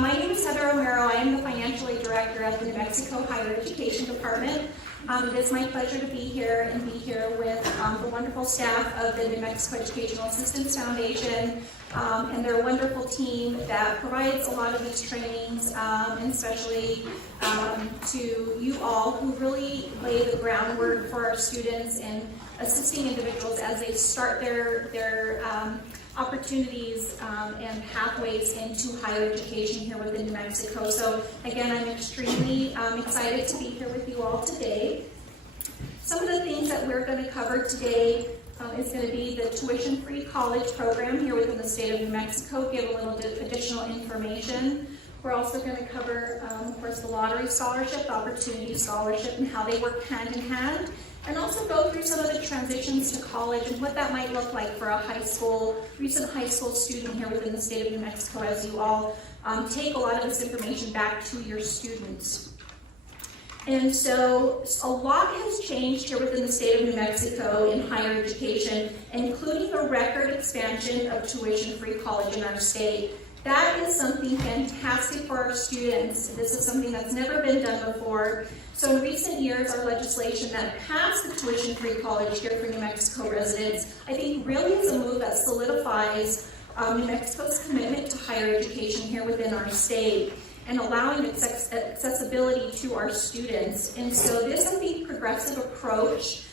My name is Heather Romero. I am the Financial Aid Director at the New Mexico Higher Education Department. It is my pleasure to be here with the wonderful staff of the New Mexico Educational Assistance Foundation and their wonderful team that provides a lot of these trainings, and especially to you all who really lay the groundwork for our students and assisting individuals as they start their opportunities and pathways into higher education here within New Mexico. So again, I'm extremely excited to be here with you all today. Some of the things that we're going to cover today is going to be the tuition-free college program here within the state of New Mexico, give a little bit of additional information. We're also going to cover, of course, the lottery scholarship, the opportunity scholarship, and how they work hand in hand. And also go through some of the transitions to college and what that might look like for a recent high school student here within the state of New Mexico as you all take a lot of this information back to your students. And so a lot has changed here within the state of New Mexico in higher education, including a record expansion of tuition-free college in our state. That is something fantastic for our students. This is something that's never been done before. So in recent years, our legislation that passed the tuition-free college here for New Mexico residents, I think really is a move that solidifies New Mexico's commitment to higher education here within our state and allowing accessibility to our students. And so this, I think, progressive approach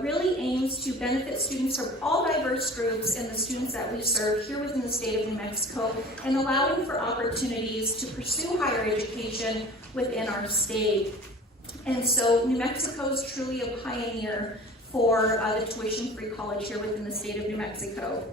really aims to benefit students from all diverse groups and the students that we serve here within the state of New Mexico and allowing for opportunities to pursue higher education within our state. And so New Mexico is truly a pioneer for the tuition-free college here within the state of New Mexico.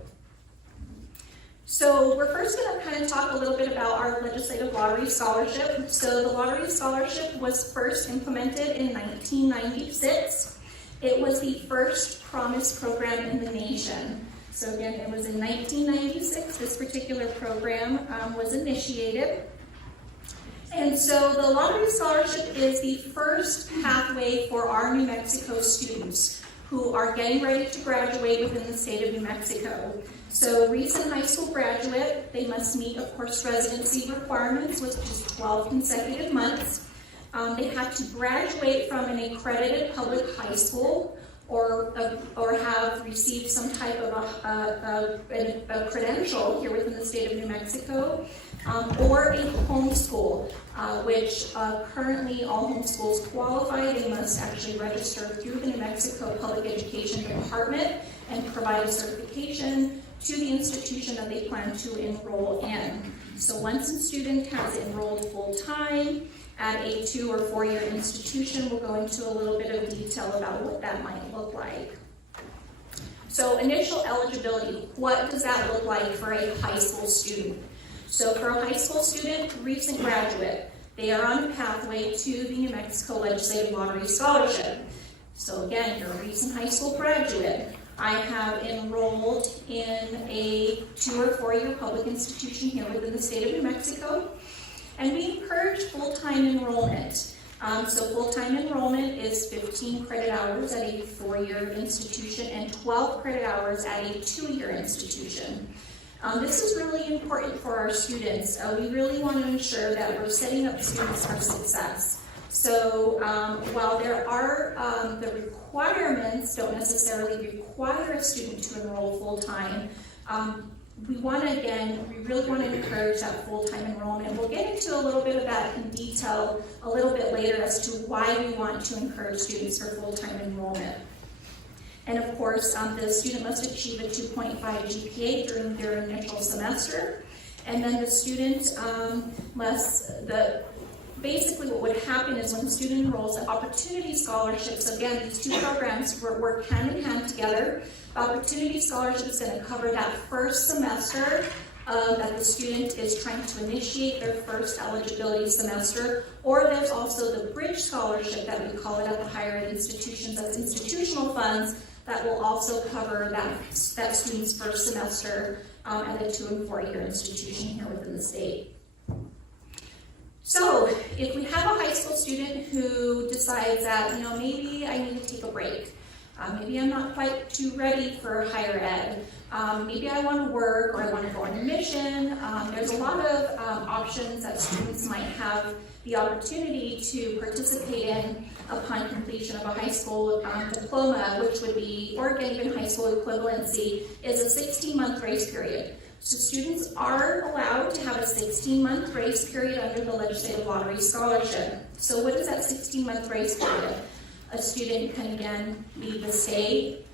So we're first going to kind of talk a little bit about our legislative lottery scholarship. So the lottery scholarship was first implemented in 1996. It was the first promise program in the nation. So again, it was in 1996 this particular program was initiated. And so the lottery scholarship is the first pathway for our New Mexico students who are getting ready to graduate within the state of New Mexico. So recent high school graduate, they must meet, of course, residency requirements, which is 12 consecutive months. They have to graduate from an accredited public high school or have received some type of a credential here within the state of New Mexico, or a homeschool, which currently all homeschools qualify. They must actually register through the New Mexico Public Education Department and provide a certification to the institution that they plan to enroll in. So once a student has enrolled full-time at a 2 or 4 year institution, we'll go into a little bit of detail about what that might look like. So initial eligibility, what does that look like for a high school student? So for a high school student, recent graduate, they are on a pathway to the New Mexico Legislative Lottery Scholarship. So again, you're a recent high school graduate. I have enrolled in a 2 or 4 year public institution here within the state of New Mexico. And we encourage full-time enrollment. So full-time enrollment is 15 credit hours at a 4 year institution and 12 credit hours at a 2 year institution. This is really important for our students. We really want to ensure that we're setting up students for success. So while there are the requirements don't necessarily require a student to enroll full-time, we really want to encourage that full-time enrollment. We'll get into a little bit of that in detail a little bit later as to why we want to encourage students for full-time enrollment. And of course, the student must achieve a 2.5 GPA during their initial semester. And then the student basically what would happen is when the student enrolls in opportunity scholarships, again, these two programs work hand in hand together. Opportunity scholarship is going to cover that first semester that the student is trying to initiate their first eligibility semester, or there's also the bridge scholarship that we call it at the higher ed institutions. That's institutional funds that will also cover that student's first semester at a 2 and 4 year institution here within the state. So if we have a high school student who decides that, maybe I need to take a break, maybe I'm not quite too ready for higher ed, Maybe I want to work, or I want to go on a mission. There's a lot of options that students might have the opportunity to participate in upon completion of a high school diploma, which would be, or again, even high school equivalency, is a 16-month grace period. So students are allowed to have a 16-month grace period under the Legislative Lottery Scholarship. So what is that 16-month grace period? A student can again leave the state.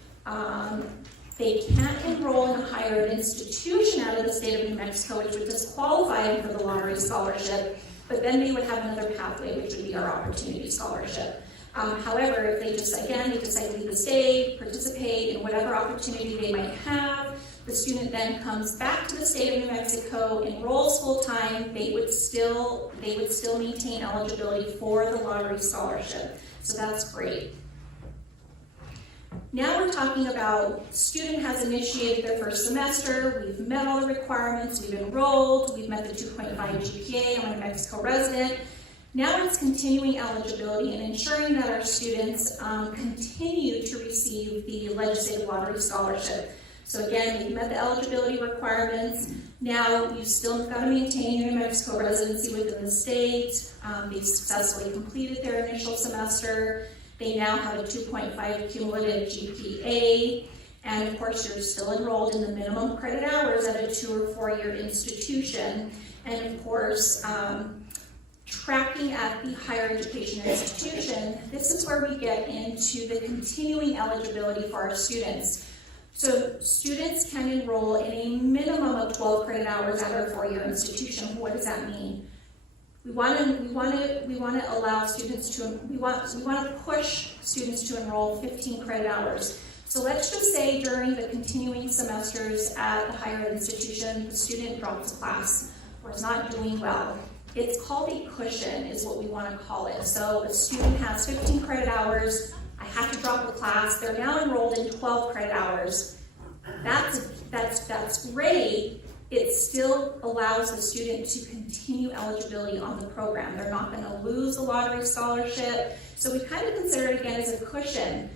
They can't enroll in a higher ed institution out of the state of New Mexico, which would disqualify them for the lottery scholarship, but then they would have another pathway, which would be our opportunity scholarship. However, if they just, again, they decide to leave the state, participate in whatever opportunity they might have, the student then comes back to the state of New Mexico, enrolls full-time, they would still maintain eligibility for the lottery scholarship. So that's great. Now we're talking about student has initiated their first semester, we've met all the requirements, we've enrolled, we've met the 2.5 GPA, I'm a New Mexico resident. Now it's continuing eligibility and ensuring that our students continue to receive the Legislative Lottery Scholarship. So again, you've met the eligibility requirements. Now you've still got to maintain your New Mexico residency within the state. They've successfully completed their initial semester. They now have a 2.5 cumulative GPA. And of course, you're still enrolled in the minimum credit hours at a 2 or 4 year institution. And of course, tracking at the higher education institution, this is where we get into the continuing eligibility for our students. So students can enroll in a minimum of 12 credit hours at our 4 year institution. What does that mean? We want to allow students to, we want to push students to enroll 15 credit hours. So let's just say during the continuing semesters at the higher ed institution, the student drops a class or is not doing well. It's called a cushion, is what we want to call it. So a student has 15 credit hours, I have to drop a class, they're now enrolled in 12 credit hours. That's great. It still allows the student to continue eligibility on the program. They're not going to lose the lottery scholarship. So we kind of consider it again as a cushion.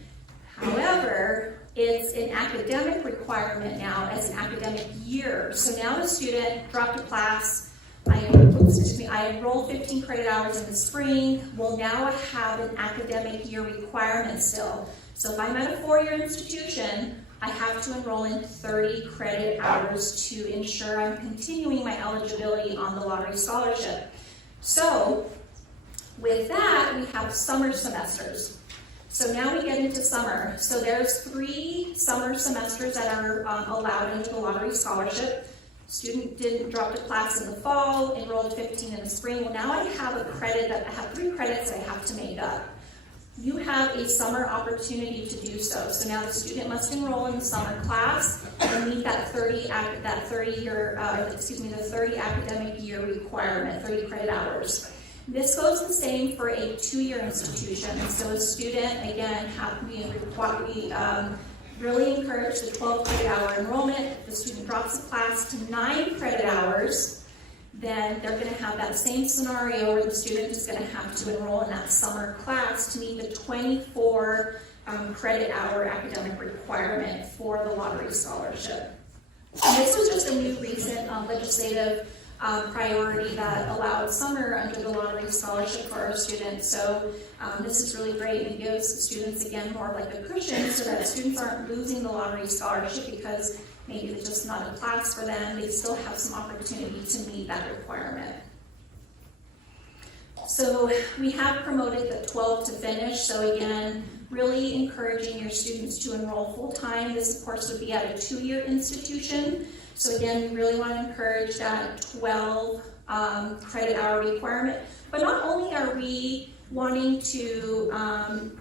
However, it's an academic requirement now as an academic year. So now the student dropped a class, I enrolled 15 credit hours in the spring, will now have an academic year requirement still. So if I'm at a 4 year institution, I have to enroll in 30 credit hours to ensure I'm continuing my eligibility on the lottery scholarship. So with that, we have summer semesters. So now we get into summer. So there's 3 summer semesters that are allowed under the lottery scholarship. Student didn't drop a class in the fall, enrolled 15 in the spring. Well, now I have a credit that I have 3 credits that I have to make up. You have a summer opportunity to do so. So now the student must enroll in the summer class and meet that 30 academic year requirement, 30 credit hours. This goes the same for a 2 year institution. So a student, again, we really encourage the 12 credit hour enrollment. If the student drops a class to 9 credit hours, then they're going to have that same scenario where the student is going to have to enroll in that summer class to meet the 24 credit hour academic requirement for the lottery scholarship. And this was just a new recent legislative priority that allowed summer under the lottery scholarship for our students. So this is really great, and it gives students, again, more like a cushion so that students aren't losing the lottery scholarship because maybe it's just not a class for them. They still have some opportunity to meet that requirement. So we have promoted the 12 to finish. So again, really encouraging your students to enroll full-time. This, of course, would be at a 2 year institution. So again, we really want to encourage that 12 credit hour requirement. But not only are we wanting to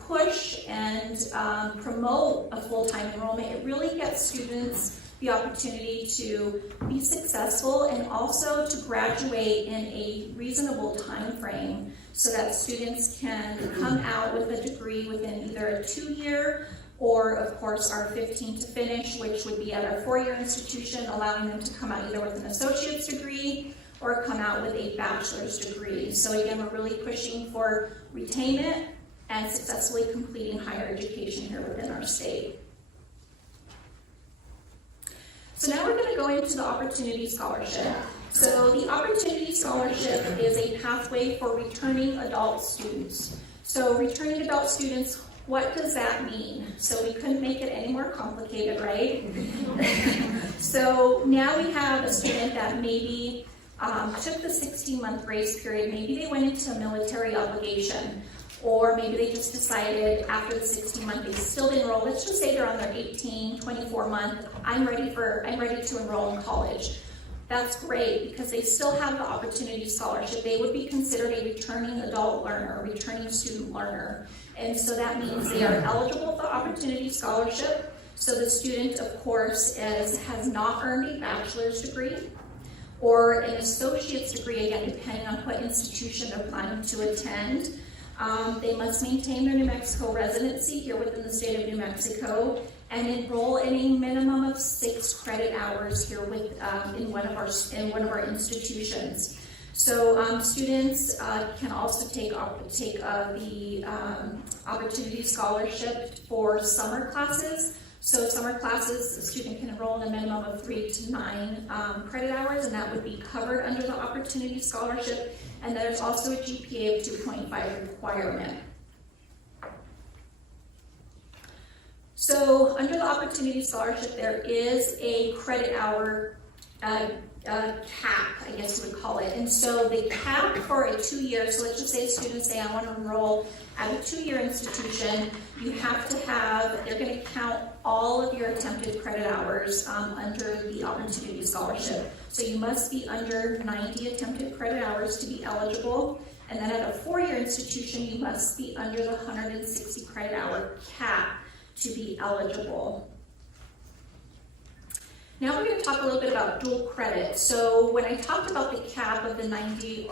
push and promote a full-time enrollment, it really gets students the opportunity to be successful and also to graduate in a reasonable time frame so that students can come out with a degree within either a 2 year or, of course, our 15 to finish, which would be at our 4 year institution, allowing them to come out either with an associate's degree or come out with a bachelor's degree. So again, we're really pushing for retainment and successfully completing higher education here within our state. So now we're going to go into the Opportunity Scholarship. So the Opportunity Scholarship is a pathway for returning adult students. So returning adult students, what does that mean? So we couldn't make it any more complicated, right? So now we have a student that maybe took the 16-month grace period, maybe they went into a military obligation, or maybe they just decided after the 16-month they still didn't enroll. Let's just say they're on their 18, 24-month, I'm ready to enroll in college. That's great because they still have the Opportunity Scholarship. They would be considered a returning adult learner, a returning student learner. And so that means they are eligible for the Opportunity Scholarship. So the student, of course, has not earned a bachelor's degree or an associate's degree, again, depending on what institution they're planning to attend. They must maintain their New Mexico residency here within the state of New Mexico and enroll in a minimum of 6 credit hours here in one of our institutions. So students can also take the Opportunity Scholarship for summer classes. So summer classes, a student can enroll in a minimum of 3 to 9 credit hours, and that would be covered under the Opportunity Scholarship. And there's also a GPA of 2.5 requirement. So under the Opportunity Scholarship, there is a credit hour cap, I guess you would call it. And so the cap for a 2-year, so let's just say students say I want to enroll at a 2-year institution, you have to have, they're going to count all of your attempted credit hours under the Opportunity Scholarship. So you must be under 90 attempted credit hours to be eligible. And then at a 4-year institution, you must be under the 160 credit hour cap to be eligible. Now we're going to talk a little bit about dual credit. So when I talked about the cap of the 90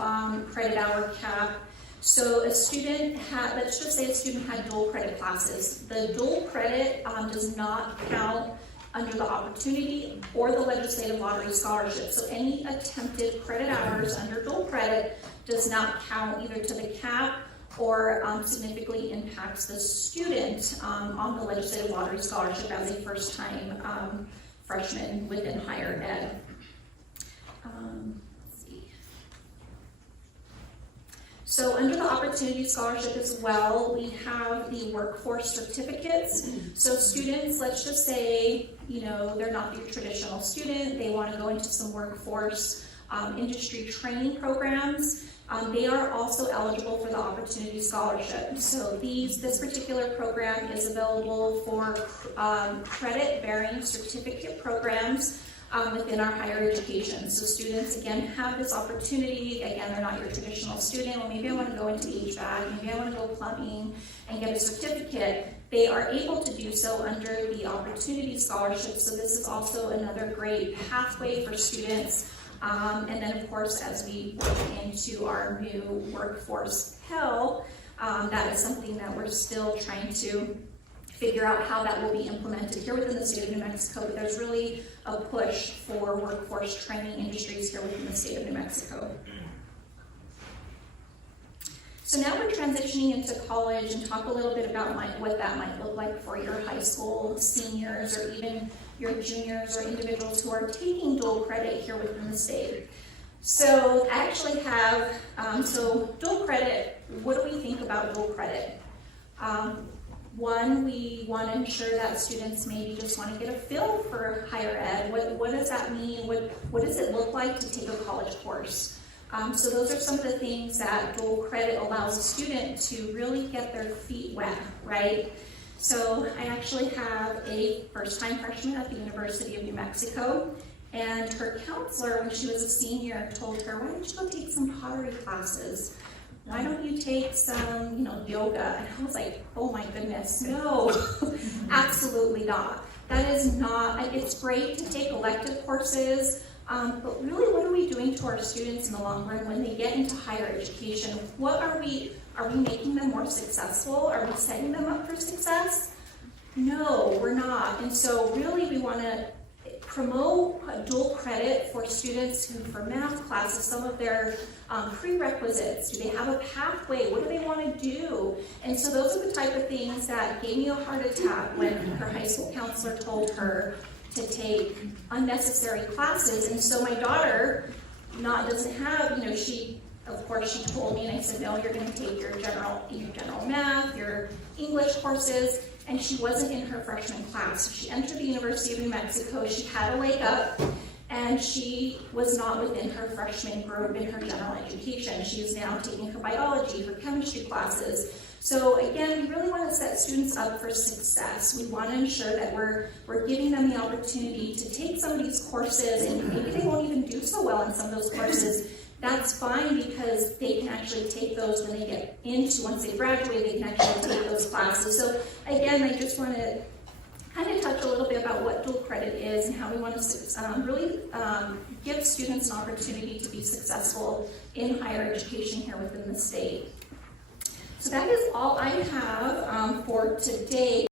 credit hour cap, so a student had, let's just say a student had dual credit classes. The dual credit does not count under the Opportunity or the Legislative Lottery Scholarship. So any attempted credit hours under dual credit does not count either to the cap or significantly impacts the student on the Legislative Lottery Scholarship as a first-time freshman within higher ed. Let's see. So under the Opportunity Scholarship as well, we have the workforce certificates. So students, let's just say, they're not your traditional student, they want to go into some workforce industry training programs. They are also eligible for the Opportunity Scholarship. So this particular program is available for credit-bearing certificate programs within our higher education. So students, again, have this opportunity. Again, they're not your traditional student. Well, maybe I want to go into HVAC, maybe I want to go plumbing and get a certificate. They are able to do so under the Opportunity Scholarship. So this is also another great pathway for students. And then, of course, as we work into our new workforce Pell, that is something that we're still trying to figure out how that will be implemented here within the state of New Mexico. But there's really a push for workforce training industries here within the state of New Mexico. So now we're transitioning into college and talk a little bit about what that might look like for your high school seniors or even your juniors or individuals who are taking dual credit here within the state. So I actually have, so dual credit, what do we think about dual credit? One, we want to ensure that students maybe just want to get a feel for higher ed. What does that mean? What does it look like to take a college course? So those are some of the things that dual credit allows a student to really get their feet wet, right? So I actually have a first-time freshman at the University of New Mexico, and her counselor, when she was a senior, told her, why don't you go take some pottery classes? Why don't you take some, yoga? And I was like, oh my goodness, no, absolutely not. That is not, it's great to take elective courses, but really what are we doing to our students in the long run when they get into higher education? Are we making them more successful? Are we setting them up for success? No, we're not. And so really we want to promote dual credit for students who, for math classes, some of their prerequisites. Do they have a pathway? What do they want to do? And so those are the type of things that gave me a heart attack when her high school counselor told her to take unnecessary classes. And so my daughter doesn't have, of course she told me, and I said, no, you're going to take your general math, your English courses, and she wasn't in her freshman class. She entered the University of New Mexico, she had a leg up, and she was not within her freshman group in her general education. She is now taking her biology, her chemistry classes. So again, we really want to set students up for success. We want to ensure that we're giving them the opportunity to take some of these courses, and maybe they won't even do so well in some of those courses. That's fine, because they can actually take those when they get into, once they graduate, they can actually take those classes. So again, I just want to kind of touch a little bit about what dual credit is and how we want to really give students an opportunity to be successful in higher education here within the state. So that is all I have for today.